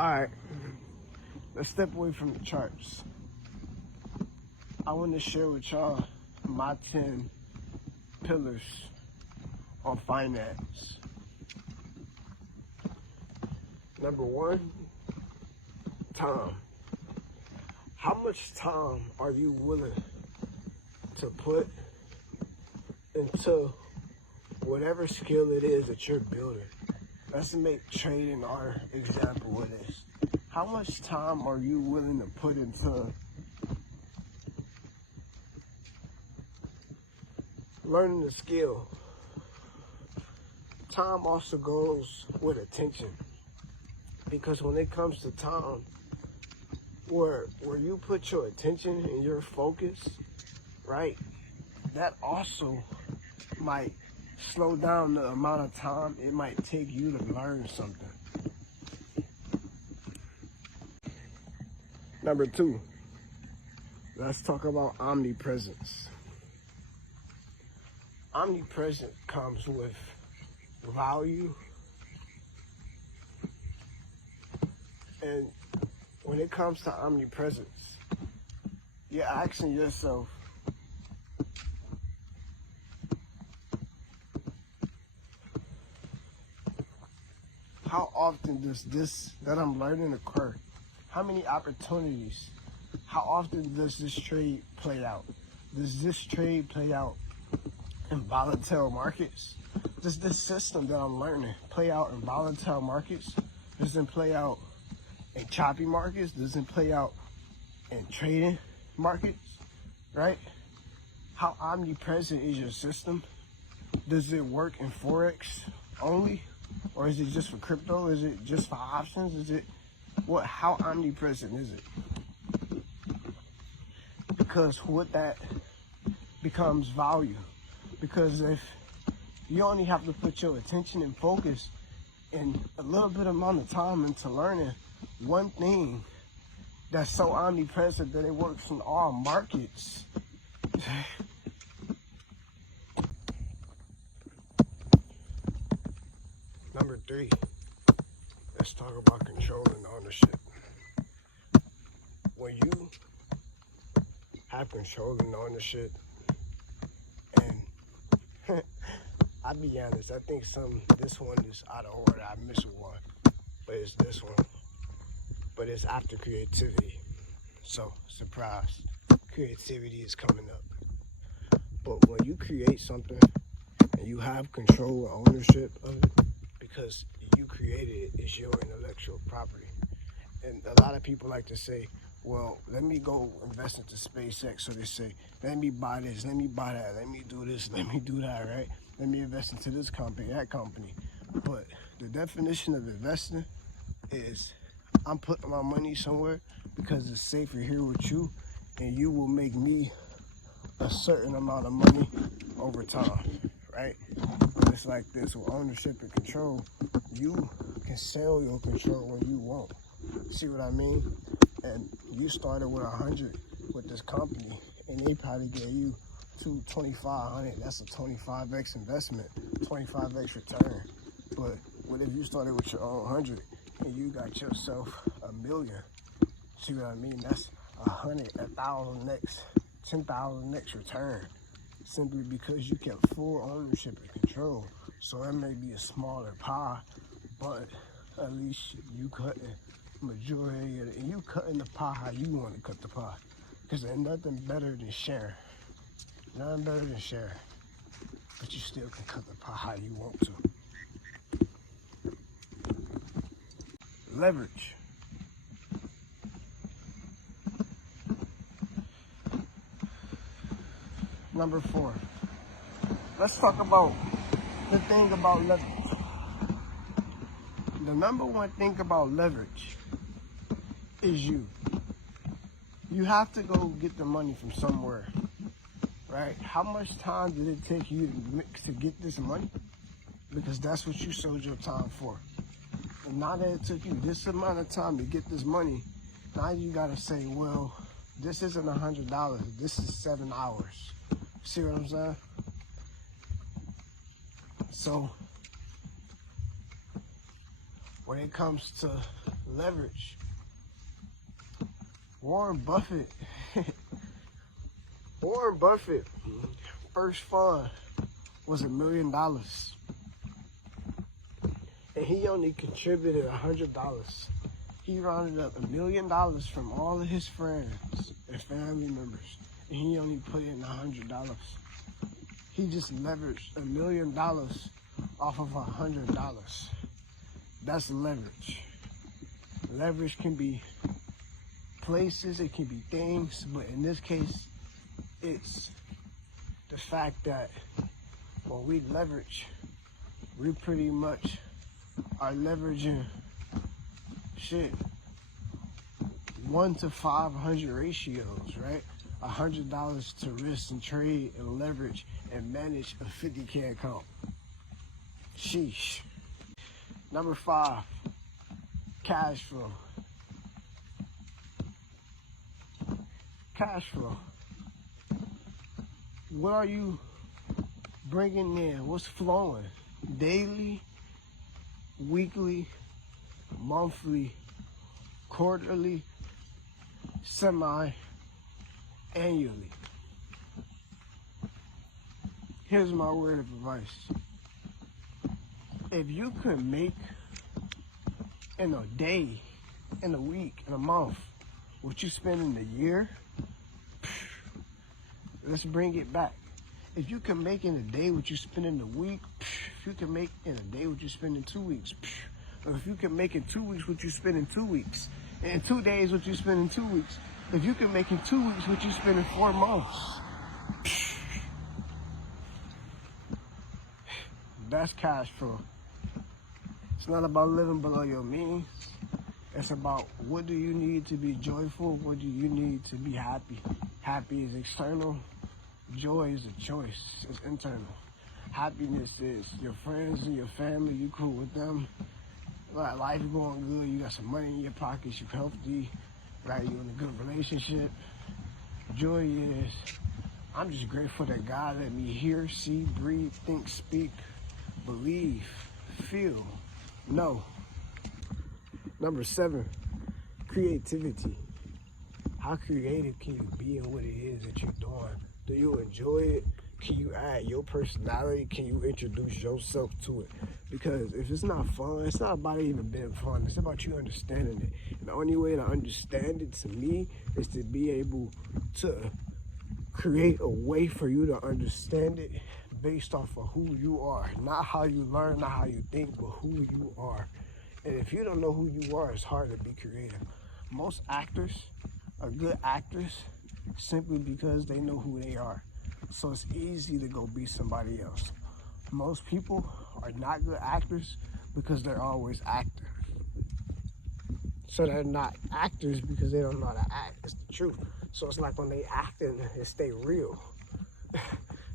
Alright, let's step away from the charts. I want to share with y'all my 10 pillars on finance. Number 1, time. How much time are you willing to put into whatever skill it is that you're building? Let's make trading our example of this. How much time are you willing to put into learning the skill? Time also goes with attention, because when it comes to time, where you put your attention and your focus, right, that also might slow down the amount of time it might take you to learn something. Number 2, let's talk about omnipresence. Omnipresent comes with value, and when it comes to omnipresence, you're asking yourself, how often does this that I'm learning occur? How many opportunities? How often does this trade play out? Does this trade play out in volatile markets? Does this system that I'm learning play out in volatile markets? Does it play out in choppy markets? Does it play out in trading markets? Right? How omnipresent is your system? Does it work in Forex only? Or is it just for crypto? Is it just for options? Is it what? How omnipresent is it? Because with that becomes value. Because if you only have to put your attention and focus in a little bit amount of time into learning one thing that's so omnipresent that it works in all markets. Number 3, let's talk about control and ownership. When you have control and ownership, and I'll be honest, I think this one is out of order. I missed one, but it's this one. But it's after creativity. So, surprise, creativity is coming up. But when you create something and you have control or ownership of it, because you created it, it's your intellectual property. And a lot of people like to say, well, let me go invest into SpaceX. So they say, let me buy this, let me buy that, let me do this, let me do that, right? Let me invest into this company, that company. But the definition of investing is, I'm putting my money somewhere because it's safer here with you, and you will make me a certain amount of money over time, right? But it's like this with ownership and control. You can sell your control when you want. See what I mean? And you started with 100 with this company, and they probably gave you 2,500. That's a 25x investment, 25x return. But what if you started with your own 100 and you got yourself $1 million? See what I mean? That's 100, 1,000x, 10,000x return, simply because you kept full ownership and control. So it may be a smaller pie, but at least you cutting majority of it, and you cutting the pie how you want to cut the pie. Because there's nothing better than sharing. Nothing better than sharing. But you still can cut the pie how you want to. Leverage. Number 4. Let's talk about the thing about leverage. The number one thing about leverage is you. You have to go get the money from somewhere, right? How much time did it take you to get this money? Because that's what you sold your time for. And now that it took you this amount of time to get this money, now you gotta say, well, this isn't $100, this is 7 hours. See what I'm saying? So, when it comes to leverage. Warren Buffett, first fund was $1 million. And he only contributed $100. He rounded up $1 million from all of his friends and family members. And he only put in $100. He just leveraged $1 million off of $100. That's leverage. Leverage can be places, it can be things, but in this case, it's the fact that when we leverage, we pretty much are leveraging shit 1 to 500 ratios, right? $100 to risk and trade and leverage and manage a 50K account. Sheesh. Number 5, cash flow. Cash flow. What are you bringing in? What's flowing? Daily, weekly, monthly, quarterly, semi-annually. Here's my word of advice. If you could make in a day, in a week, in a month, what you spend in a year, let's bring it back. If you can make in a day what you spend in a week, if you can make in a day what you spend in 2 weeks, or if you can make in 2 weeks what you spend in 2 weeks, and in 2 days what you spend in 2 weeks, if you can make in 2 weeks what you spend in 4 months, that's cash flow. It's not about living below your means. It's about what do you need to be joyful? What do you need to be happy? Happy is external. Joy is a choice. It's internal. Happiness is your friends and your family. You cool with them. Life going good. You got some money in your pockets. You're healthy. Right? You're in a good relationship. Joy is I'm just grateful that God let me hear, see, breathe, think, speak, believe, feel, know. Number 7, creativity. How creative can you be in what it is that you're doing? Do you enjoy it? Can you add your personality? Can you introduce yourself to it? Because if it's not fun, it's not about it even being fun. It's about you understanding it. And the only way to understand it to me is to be able to create a way for you to understand it based off of who you are. Not how you learn, not how you think, but who you are. And if you don't know who you are, it's hard to be creative. Most actors are good actors simply because they know who they are. So it's easy to go be somebody else. Most people are not good actors because they're always acting. So they're not actors because they don't know how to act. It's the truth. So it's like when they acting, it stay real.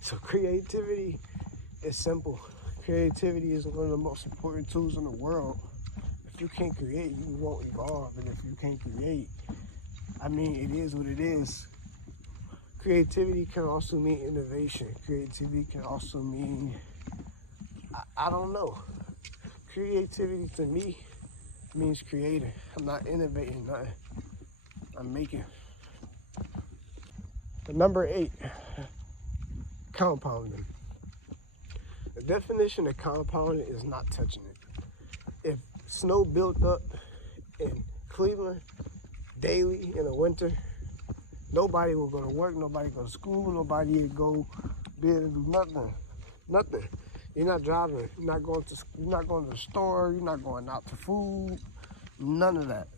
So creativity is simple. Creativity is one of the most important tools in the world. If you can't create, you won't evolve. And if you can't create, I mean, it is what it is. Creativity can also mean innovation. Creativity can also mean, I don't know. Creativity to me means creating. I'm not innovating nothing. I'm making. Number 8, compounding. The definition of compounding is not touching it. If snow built up in Cleveland daily in the winter, nobody will go to work, nobody go to school, nobody will go be able to do nothing. Nothing. You're not driving, you're not going to the store, you're not going out to food, none of that.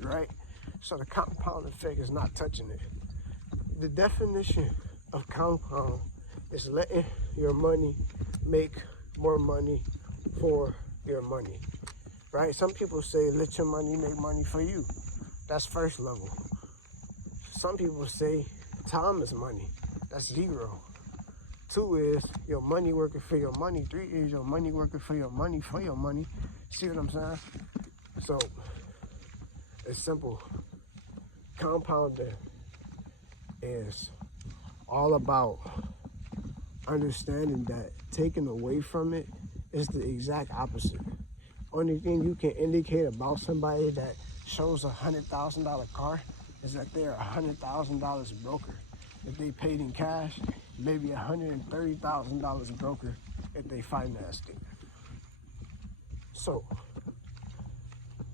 Right? So the compound effect is not touching it. The definition of compound is letting your money make more money for your money. Right? Some people say let your money make money for you. That's first level. Some people say time is money. That's 0. 2 is your money working for your money. 3 is your money working for your money for your money. See what I'm saying? So it's simple. Compounding is all about understanding that taking away from it is the exact opposite. Only thing you can indicate about somebody that shows $100,000 car is that they're $100,000 broker. If they paid in cash, maybe $130,000 broker if they financed it. So,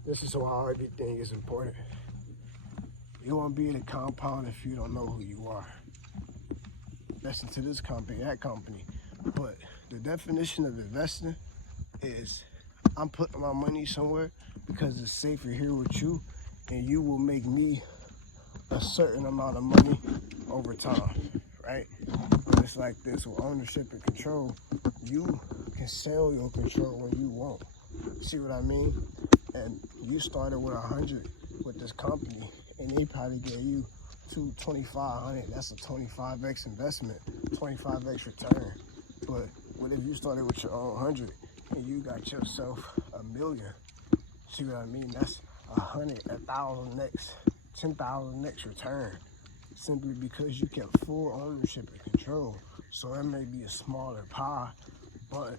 this is why everything is important. You won't be in a compound if you don't know who you are. Listen to this company, that company. But the definition of investing is I'm putting my money somewhere because it's safer here with you, and you will make me a certain amount of money over time, right? But it's like this with ownership and control. You can sell your control when you want. See what I mean? And you started with 100 with this company, and they probably gave you 2,500. That's a 25x investment, 25x return. But what if you started with your own 100 and you got yourself a million? See what I mean? That's 100, 1,000x, 10,000x return, simply because you kept full ownership and control. So it may be a smaller pie, but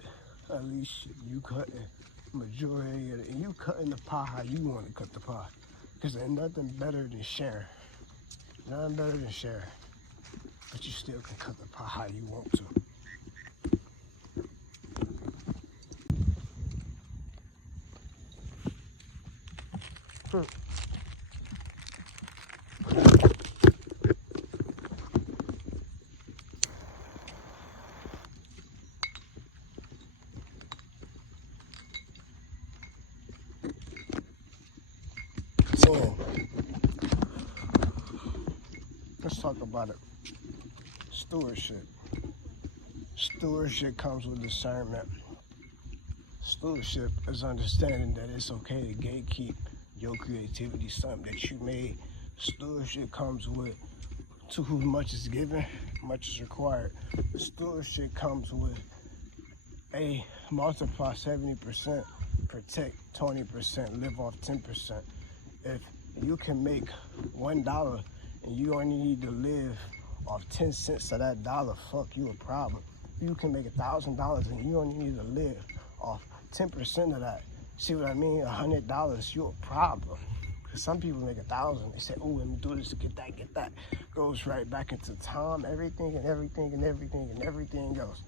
at least you cutting majority of it, and you cutting the pie how you want to cut the pie. Because there's nothing better than sharing. Nothing better than sharing. But you still can cut the pie how you want to. So, let's talk about it. Stewardship. Stewardship comes with discernment. Stewardship is understanding that it's okay to gatekeep your creativity, something that you made. Stewardship comes with to whom much is given, much is required. Stewardship comes with a multiply 70%, protect 20%, live off 10%. If you can make $1 and you only need to live off 10 cents of that dollar, fuck you a problem. You can make $1,000 and you only need to live off 10% of that. See what I mean? $100, you're a problem. Because some people make 1,000. They say, oh, let me do this, get that. Goes right back into time, everything goes.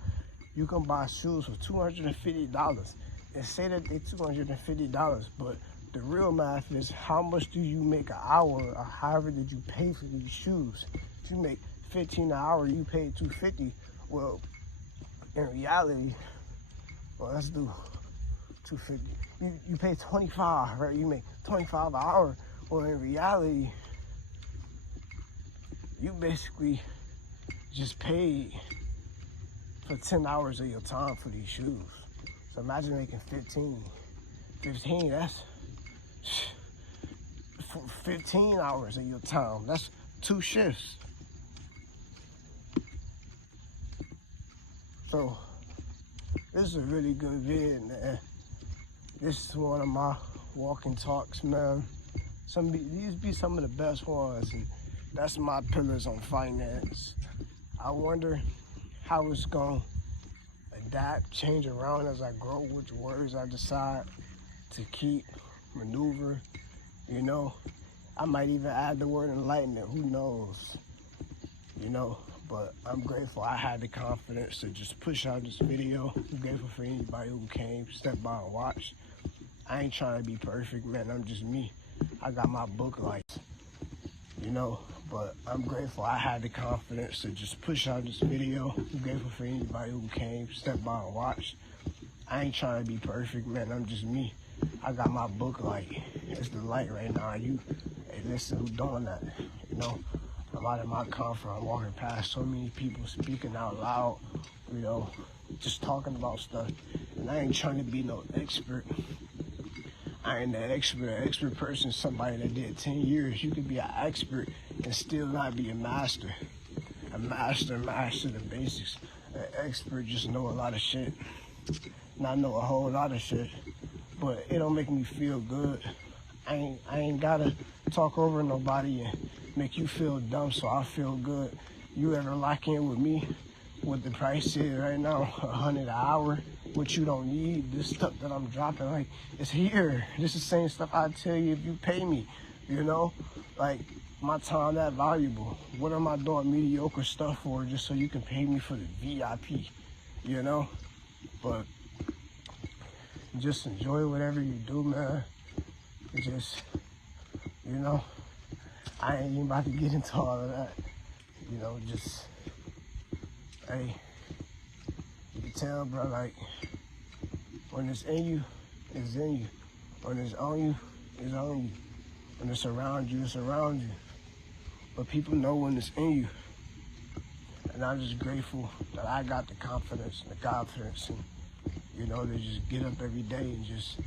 You can buy shoes for $250 and say that they're $250, but the real math is how much do you make an hour, or however did you pay for these shoes? If you make $15 an hour, you pay $250. Well, in reality, well, let's do $250. You pay $25, right? You make $25 an hour. Well, in reality, you basically just paid for 10 hours of your time for these shoes. So imagine making 15, that's 15 hours of your time. That's 2 shifts. So this is a really good vid, man. This is one of my walking talks, man. These be some of the best ones, and that's my pillars on finance. I wonder how it's gonna adapt, change around as I grow, which words I decide to keep, maneuver, you know. I might even add the word enlightenment, who knows, you know. But I'm grateful I had the confidence to just push out this video. I'm grateful for anybody who came, stepped by and watched. I ain't trying to be perfect, man, I'm just me. I got my book lights, you know, but I'm grateful I had the confidence to just push out this video. I'm grateful for anybody who came, stepped by and watched. I ain't trying to be perfect, man, I'm just me. I got my book light. It's the light right now. Hey, listen, who doing that, you know? I'm out of my comfort. I'm walking past so many people speaking out loud, you know, just talking about stuff. And I ain't trying to be no expert. I ain't an expert. An expert person is somebody that did 10 years. You could be an expert and still not be a master. A master the basics. An expert just know a lot of shit. And I know a whole lot of shit, but it don't make me feel good. I ain't gotta talk over nobody and make you feel dumb so I feel good. You ever lock in with me, what the price is right now, $100 an hour, what you don't need. This stuff that I'm dropping, like, it's here. This is the same stuff I tell you if you pay me, you know? Like, my time that valuable. What am I doing mediocre stuff for just so you can pay me for the VIP, you know? But just enjoy whatever you do, man. Just, you know, I ain't even about to get into all of that. You know, just, hey, you can tell, bro, like, when it's in you, it's in you. When it's on you, it's on you. When it's around you, it's around you. But people know when it's in you. And I'm just grateful that I got the confidence and the confidence and, you know, to just get up every day and just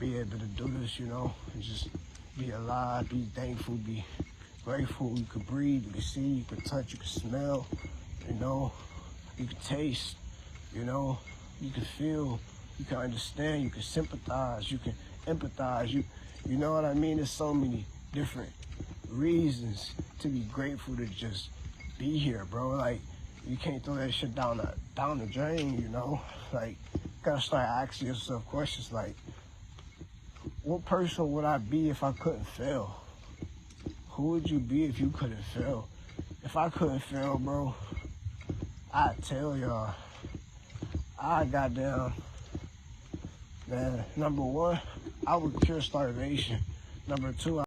be able to do this, you know, and just be alive, be thankful, be grateful. You can breathe, you can see, you can touch, you can smell, you know, you can taste, you know, you can feel, you can understand, you can sympathize, you can empathize, you know what I mean? There's so many different reasons to be grateful to just be here, bro. Like, you can't throw that shit down the drain, you know? Like, you gotta start asking yourself questions like, what person would I be if I couldn't fail? Who would you be if you couldn't fail? If I couldn't fail, bro, I'd tell y'all, man, number one, I would cure starvation. Number two,